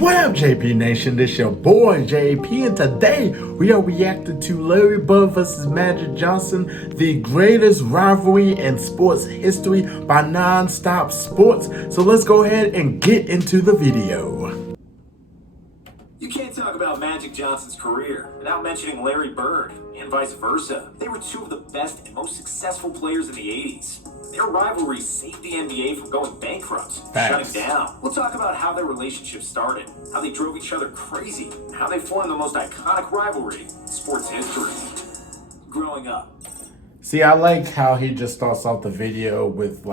What up, JP Nation? This your boy JP, and today we are reacting to Larry Bird vs. Magic Johnson, the greatest rivalry in sports history by Non-Stop Sports. So let's go ahead and get into the video. You can't talk about Magic Johnson's career without mentioning Larry Bird, and vice versa. They were two of the best and most successful players in the 80s. Their rivalry saved the NBA from going bankrupt, shutting down. We'll talk about how their relationship started, how they drove each other crazy, and how they formed the most iconic rivalry in sports history. Growing up. See, I like how he just starts off the video with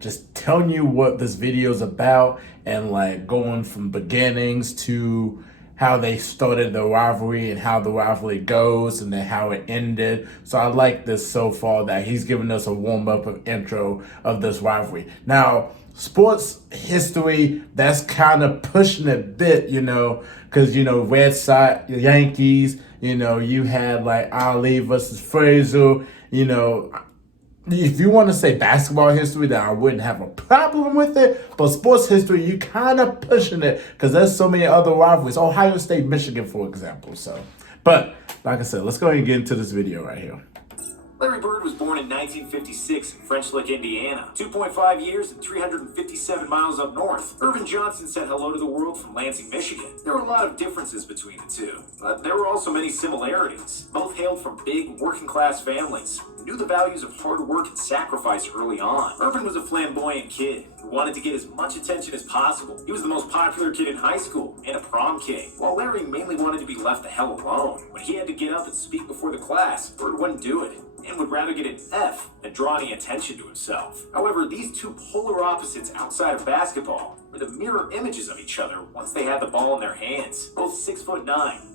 just telling you what this video is about and going from beginnings to how they started the rivalry and how the rivalry goes and then how it ended. So I like this so far that he's giving us a warm-up of intro of this rivalry. Now, sports history, that's kind of pushing it a bit, because, Red Sox, Yankees, you had Ali versus Frazier, if you want to say basketball history, then I wouldn't have a problem with it. But sports history, you kind of pushing it because there's so many other rivalries. Ohio State, Michigan, for example. But like I said, let's go ahead and get into this video right here. Larry Bird was born in 1956 in French Lick, Indiana, 2.5 years and 357 miles up north. Irvin Johnson said hello to the world from Lansing, Michigan. There were a lot of differences between the two, but there were also many similarities. Both hailed from big, working-class families, who knew the values of hard work and sacrifice early on. Irvin was a flamboyant kid who wanted to get as much attention as possible. He was the most popular kid in high school and a prom king, while Larry mainly wanted to be left the hell alone. When he had to get up and speak before the class, Bird wouldn't do it, and would rather get an F than draw any attention to himself. However, these two polar opposites outside of basketball were the mirror images of each other once they had the ball in their hands. Both 6'9",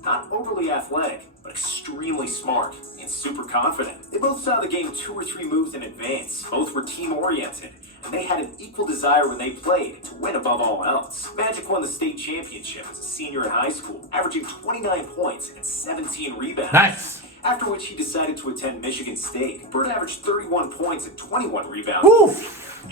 not overly athletic, but extremely smart and super confident. They both saw the game 2 or 3 moves in advance. Both were team-oriented, and they had an equal desire when they played to win above all else. Magic won the state championship as a senior in high school, averaging 29 points and 17 rebounds. Nice. After which he decided to attend Michigan State. Bird averaged 31 points and 21 rebounds.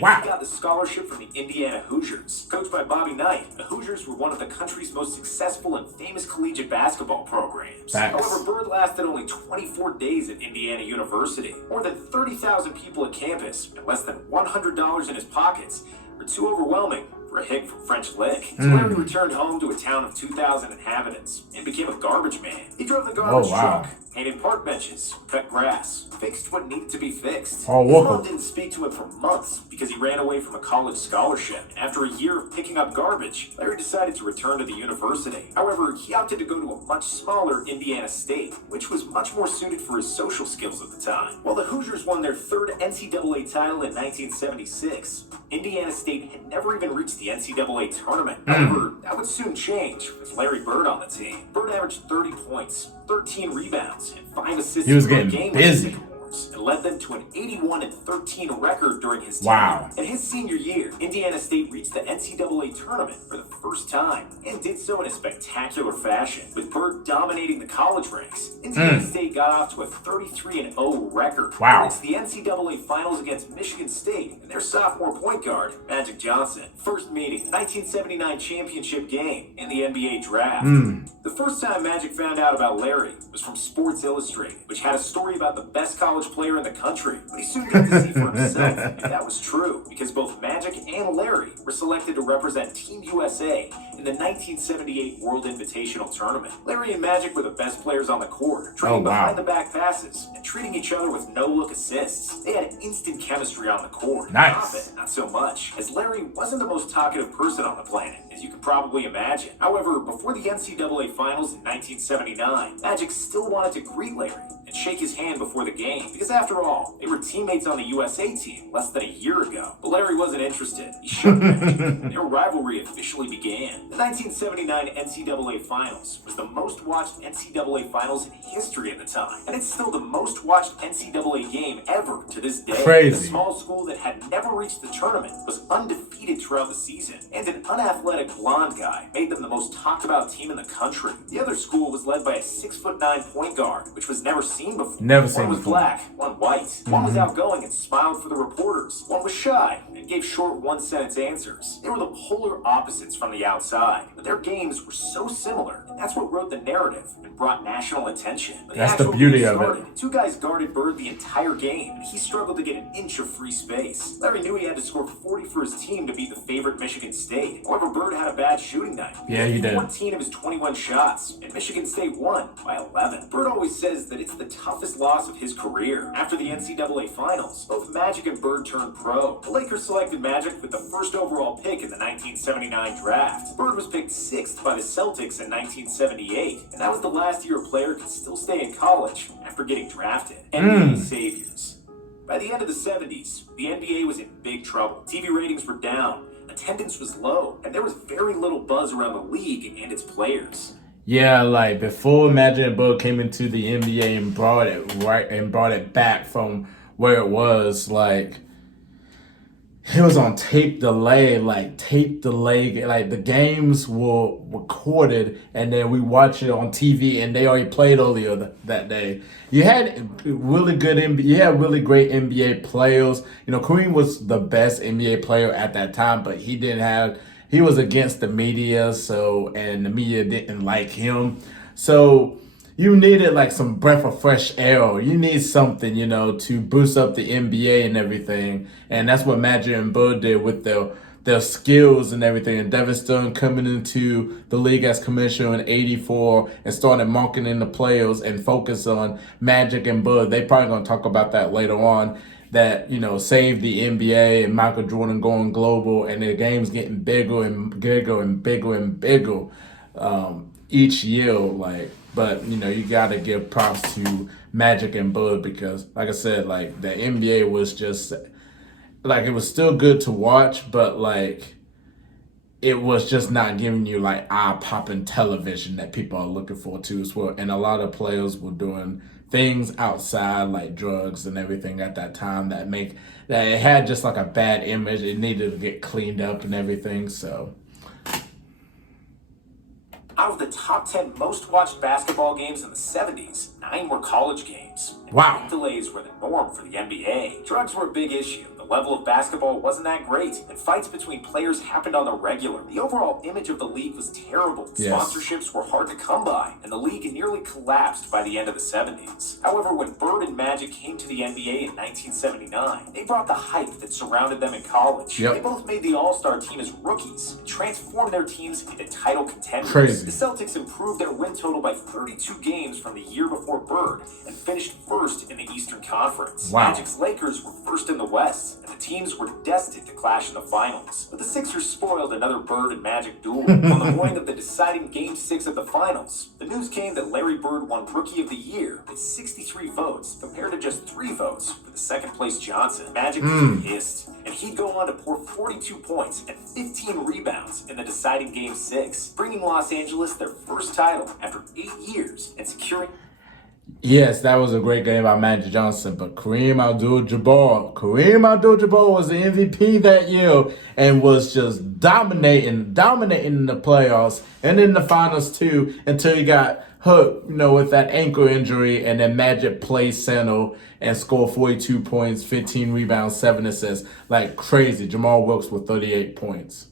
Wow. He got the scholarship from the Indiana Hoosiers. Coached by Bobby Knight, the Hoosiers were one of the country's most successful and famous collegiate basketball programs. However, Bird lasted only 24 days at Indiana University. More than 30,000 people at campus, and less than $100 in his pockets were too overwhelming for a hick from French Lick. So Larry returned home to a town of 2,000 inhabitants and became a garbage man. He drove the garbage truck, painted park benches, cut grass, fixed what needed to be fixed. His mom didn't speak to him for months because he ran away from a college scholarship. And after a year of picking up garbage, Larry decided to return to the university. However, he opted to go to a much smaller Indiana State, which was much more suited for his social skills at the time. While the Hoosiers won their 3rd NCAA title in 1976, Indiana State had never even reached the NCAA tournament. However, that would soon change with Larry Bird on the team. Bird averaged 30 points, 13 rebounds, and 5 assists per game busy. And led them to an 81-13 record during his tenure. In his senior year, Indiana State reached the NCAA tournament for the first time and did so in a spectacular fashion, with Bird dominating the college ranks. Indiana State got off to a 33-0 record. It's the NCAA finals against Michigan State and their sophomore point guard, Magic Johnson. First meeting, 1979 championship game in the NBA draft. The first time Magic found out about Larry was from Sports Illustrated, which had a story about the best college player in the country. But he soon got to see for himself if that was true, because both Magic and Larry were selected to represent Team USA in the 1978 World Invitational Tournament. Larry and Magic were the best players on the court, trading behind-the-back passes and treating each other with no-look assists. They had instant chemistry on the court. Nice. Not so much, as Larry wasn't the most talkative person on the planet, as you can probably imagine. However, before the NCAA Finals in 1979, Magic still wanted to greet Larry and shake his hand before the game, because after all, they were teammates on the USA team less than a year ago. But Larry wasn't interested. He shook Magic, and their rivalry officially began. The 1979 NCAA Finals was the most watched NCAA Finals in history at the time, and it's still the most watched NCAA game ever to this day. The small school that had never reached the tournament was undefeated throughout the season, and an unathletic blonde guy made them the most talked about team in the country. The other school was led by a 6'9" point guard, which was never seen before. One was black, one white. One was outgoing and smiled for the reporters. One was shy and and gave short one-sentence answers. They were the polar opposites from the outside, but their games were so similar, and that's what wrote the narrative and brought national attention. When That's the beauty of it. Two guys guarded Bird the entire game, and he struggled to get an inch of free space. Larry knew he had to score 40 for his team to beat the favorite Michigan State. However, Bird had a bad shooting night. Yeah, he did. 14 of his 21 shots, and Michigan State won by 11. Bird always says that it's the toughest loss of his career. After the NCAA finals, both Magic and Bird turned pro. The Lakers selected Magic with the first overall pick in the 1979 draft. Bird was picked 6th by the Celtics in 1978, and that was the last year a player could still stay in college after getting drafted. NBA saviors. By the end of the 70s, the NBA was in big trouble. TV ratings were down, attendance was low, and there was very little buzz around the league and its players. Yeah, like before Magic and Bird came into the NBA and brought it back from where it was, like it was on tape delay, like the games were recorded and then we watched it on TV and they already played earlier that day. You had really great NBA players. You know, Kareem was the best NBA player at that time, but he was against the media, and the media didn't like him. So you needed like some breath of fresh air. You need something, to boost up the NBA and everything. And that's what Magic and Bird did with their skills and everything. And Devin Stern coming into the league as commissioner in '84 and started marketing the players and focus on Magic and Bird. They probably gonna talk about that later on. That saved the NBA and Michael Jordan going global, and the game's getting bigger and bigger and bigger and bigger each year. But you gotta give props to Magic and Bird because, like I said, like the NBA was just like it was still good to watch, but like it was just not giving you like eye-popping television that people are looking for too as well. And a lot of players were doing things outside like drugs and everything at that time that it had just like a bad image. It needed to get cleaned up and everything. So out of the top 10 most watched basketball games in the 70s, 9 were college games. Wow. Delays were the norm for the NBA. Drugs were a big issue. The level of basketball wasn't that great, and fights between players happened on the regular. The overall image of the league was terrible. Yes. Sponsorships were hard to come by, and the league nearly collapsed by the end of the 70s. However, when Bird and Magic came to the NBA in 1979, they brought the hype that surrounded them in college. Yep. They both made the All-Star team as rookies and transformed their teams into title contenders. Crazy. The Celtics improved their win total by 32 games from the year before Bird and finished first in the Eastern Conference. Wow. Magic's Lakers were first in the West, and the teams were destined to clash in the finals. But the Sixers spoiled another Bird and Magic duel. On the morning of the deciding Game 6 of the finals, the news came that Larry Bird won Rookie of the Year with 63 votes, compared to just 3 votes for the second-place Johnson. Magic was pissed, and he'd go on to pour 42 points and 15 rebounds in the deciding Game 6, bringing Los Angeles their first title after 8 years and securing... Yes, that was a great game by Magic Johnson, but Kareem Abdul-Jabbar was the MVP that year and was just dominating in the playoffs and in the finals too until he got hurt, with that ankle injury, and then Magic played center and scored 42 points, 15 rebounds, 7 assists, like crazy. Jamal Wilkes with 38 points.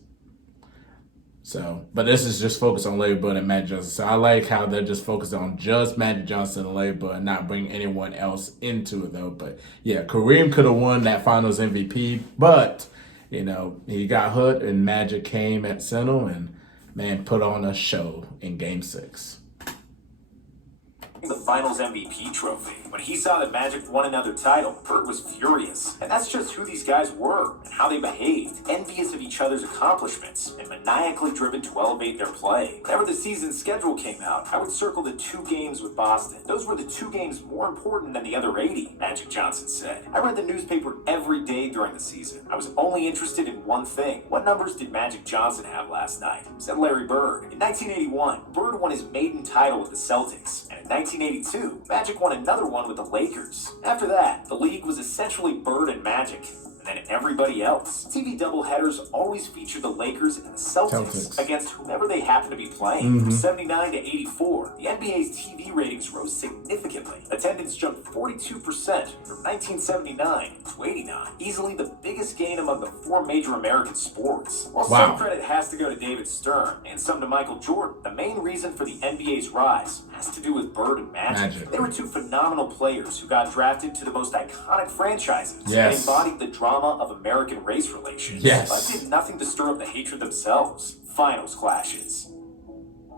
So, but this is just focused on Larry Bird and Magic Johnson. So I like how they're just focused on just Magic Johnson and Larry Bird and not bring anyone else into it though. But yeah, Kareem could have won that Finals MVP, but he got hurt and Magic came at center and put on a show in Game 6. The Finals MVP trophy. When he saw that Magic won another title, Bird was furious. And that's just who these guys were and how they behaved, envious of each other's accomplishments and maniacally driven to elevate their play. Whenever the season schedule came out, I would circle the 2 games with Boston. Those were the 2 games more important than the other 80, Magic Johnson said. I read the newspaper every day during the season. I was only interested in one thing. What numbers did Magic Johnson have last night? Said Larry Bird. In 1981, Bird won his maiden title with the Celtics. And in 1982, Magic won another one with the Lakers. After that, the league was essentially Bird and Magic, and than everybody else. TV doubleheaders always feature the Lakers and the Celtics against whomever they happen to be playing. From 79 to 84, the NBA's TV ratings rose significantly. Attendance jumped 42% from 1979 to 89, easily the biggest gain among the 4 major American sports. While some credit has to go to David Stern and some to Michael Jordan, the main reason for the NBA's rise has to do with Bird and Magic. They were 2 phenomenal players who got drafted to the most iconic franchises. They embodied the drama of American race relations, but did nothing to stir up the hatred themselves. Finals clashes.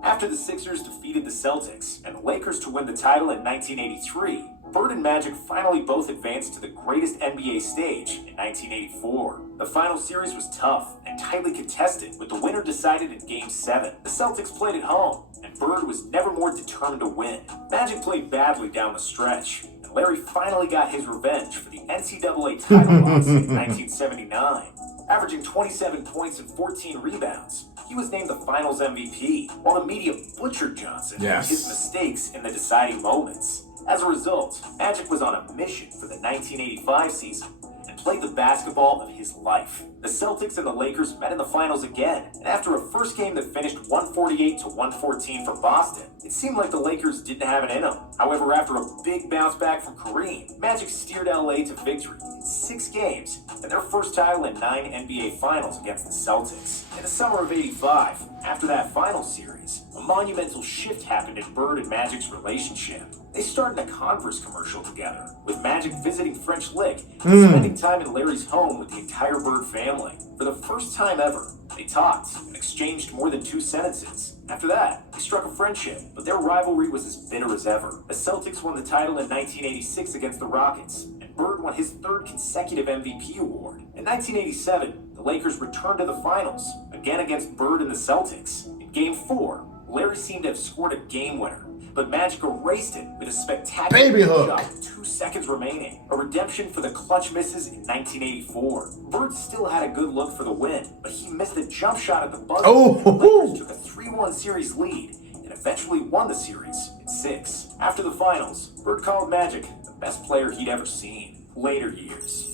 After the Sixers defeated the Celtics and the Lakers to win the title in 1983, Bird and Magic finally both advanced to the greatest NBA stage in 1984. The final series was tough and tightly contested, with the winner decided in Game 7. The Celtics played at home, and Bird was never more determined to win. Magic played badly down the stretch, and Larry finally got his revenge for the NCAA title loss in 1979. Averaging 27 points and 14 rebounds, he was named the Finals MVP, while the media butchered Johnson for his mistakes in the deciding moments. As a result, Magic was on a mission for the 1985 season and played the basketball of his life. The Celtics and the Lakers met in the finals again, and after a first game that finished 148 to 114 for Boston, it seemed like the Lakers didn't have it in them. However, after a big bounce back from Kareem, Magic steered LA to victory in 6 games and their first title in 9 NBA Finals against the Celtics. In the summer of '85, after that final series, a monumental shift happened in Bird and Magic's relationship. They starred in a Converse commercial together, with Magic visiting French Lick and spending time in Larry's home with the entire Bird family. For the first time ever, they talked and exchanged more than 2 sentences. After that, they struck a friendship, but their rivalry was as bitter as ever. The Celtics won the title in 1986 against the Rockets, and Bird won his 3rd consecutive MVP award. In 1987, the Lakers returned to the finals, again against Bird and the Celtics. In Game 4, Larry seemed to have scored a game winner, but Magic erased it with a spectacular shot with 2 seconds remaining. A redemption for the clutch misses in 1984. Bird still had a good look for the win, but he missed a jump shot at the buzzer. The Lakers took a 3-1 series lead and eventually won the series in 6. After the finals, Bird called Magic the best player he'd ever seen. Later years.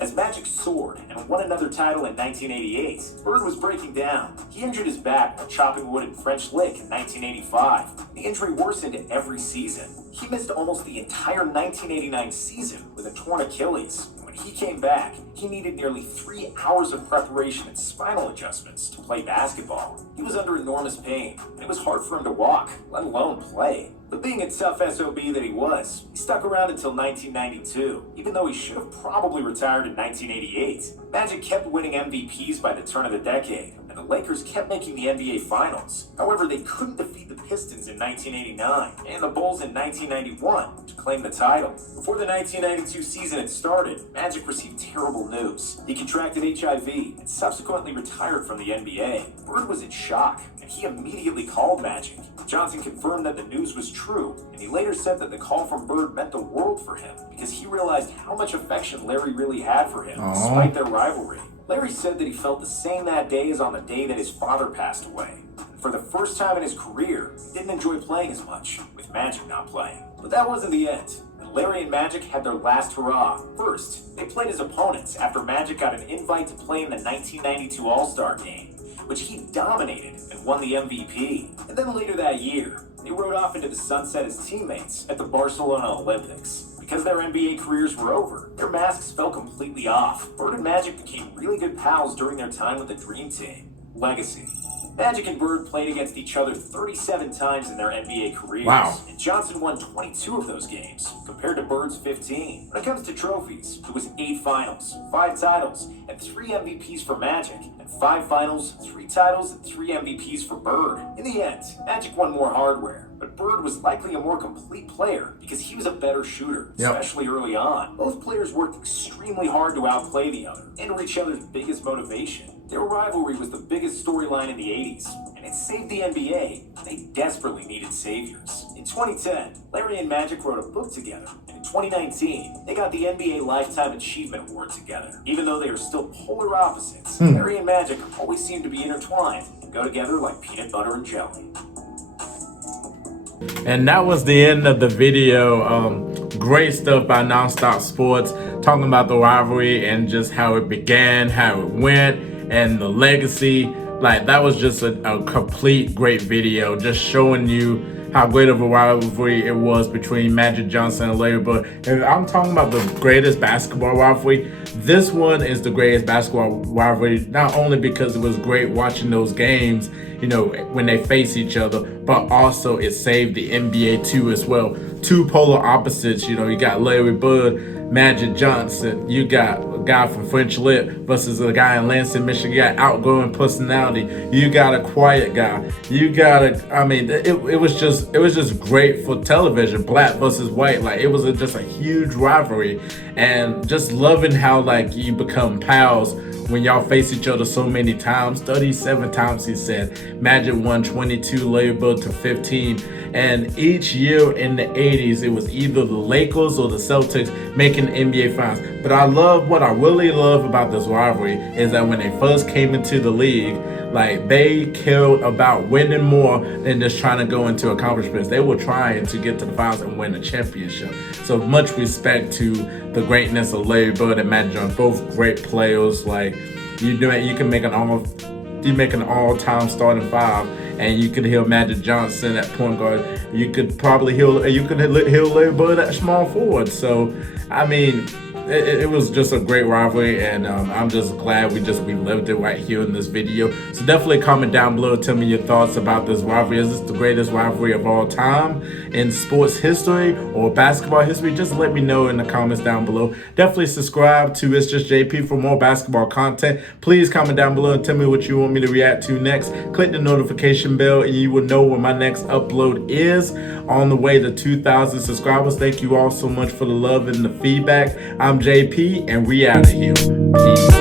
As Magic soared and won another title in 1988, Bird was breaking down. He injured his back while chopping wood in French Lick in 1985. The injury worsened every season. He missed almost the entire 1989 season with a torn Achilles. When he came back, he needed nearly 3 hours of preparation and spinal adjustments to play basketball. He was under enormous pain, and it was hard for him to walk, let alone play. But being a tough SOB that he was, he stuck around until 1992, even though he should have probably retired in 1988. Magic kept winning MVPs by the turn of the decade, and the Lakers kept making the NBA Finals. However, they couldn't defeat the Pistons in 1989 and the Bulls in 1991 to claim the title. Before the 1992 season had started, Magic received terrible news. He contracted HIV and subsequently retired from the NBA. Bird was in shock, and he immediately called Magic. Johnson confirmed that the news was true, and he later said that the call from Bird meant the world for him because he realized how much affection Larry really had for him, despite their rivalry. Larry said that he felt the same that day as on the day that his father passed away. For the first time in his career, he didn't enjoy playing as much, with Magic not playing. But that wasn't the end, and Larry and Magic had their last hurrah. First, they played as opponents after Magic got an invite to play in the 1992 All-Star Game, which he dominated and won the MVP. And then later that year, they rode off into the sunset as teammates at the Barcelona Olympics. Because their NBA careers were over, their masks fell completely off. Bird and Magic became really good pals during their time with the Dream Team. Legacy. Magic and Bird played against each other 37 times in their NBA careers. And Johnson won 22 of those games, compared to Bird's 15. When it comes to trophies, it was 8 finals, 5 titles, and 3 MVPs for Magic, and 5 finals, 3 titles, and 3 MVPs for Bird. In the end, Magic won more hardware, but Bird was likely a more complete player because he was a better shooter, especially early on. Both players worked extremely hard to outplay the other and were each other's biggest motivation. Their rivalry was the biggest storyline in the 80s, and it saved the NBA. They desperately needed saviors. In 2010, Larry and Magic wrote a book together, and in 2019, they got the NBA Lifetime Achievement Award together. Even though they are still polar opposites, Larry and Magic always seem to be intertwined and go together like peanut butter and jelly. And that was the end of the video. great stuff by Nonstop Sports, talking about the rivalry and just how it began, how it went, and the legacy. Like, that was just a complete great video, just showing you how great of a rivalry it was between Magic Johnson and Larry Bird. And I'm talking about the greatest basketball rivalry. This one is the greatest basketball rivalry, not only because it was great watching those games, you know, when they face each other, but also it saved the NBA too as well. Two polar opposites, you know, you got Larry Bird, Magic Johnson, you got a guy from French Lick versus a guy in Lansing, Michigan. You got outgoing personality, you got a quiet guy, you got it was just great for television. Black versus white, like, it was just a huge rivalry, and just loving how, like, you become pals when y'all face each other so many times. 37 times, he said. Magic won 22, Larry Bird to 15. And each year in the 80s, it was either the Lakers or the Celtics making the NBA Finals. But what I really love about this rivalry is that when they first came into the league, like, they cared about winning more than just trying to go into accomplishments. They were trying to get to the finals and win a championship. So much respect to the greatness of Larry Bird and Magic Johnson, both great players. Like, you can make an all-time starting five, and you could heal Magic Johnson at point guard. You could probably heal Larry Bird at small forward. So, I mean, it was just a great rivalry, and I'm just glad we lived it right here in this video. So definitely comment down below, tell me your thoughts about this rivalry. Is this the greatest rivalry of all time in sports history or basketball history? Just let me know in the comments down below. Definitely subscribe to ItzJustJP for more basketball content. Please comment down below and tell me what you want me to react to next. Click the notification bell and you will know when my next upload is. On the way to 2,000 subscribers. Thank you all so much for the love and the feedback. I'm JP, and we out of here. Peace.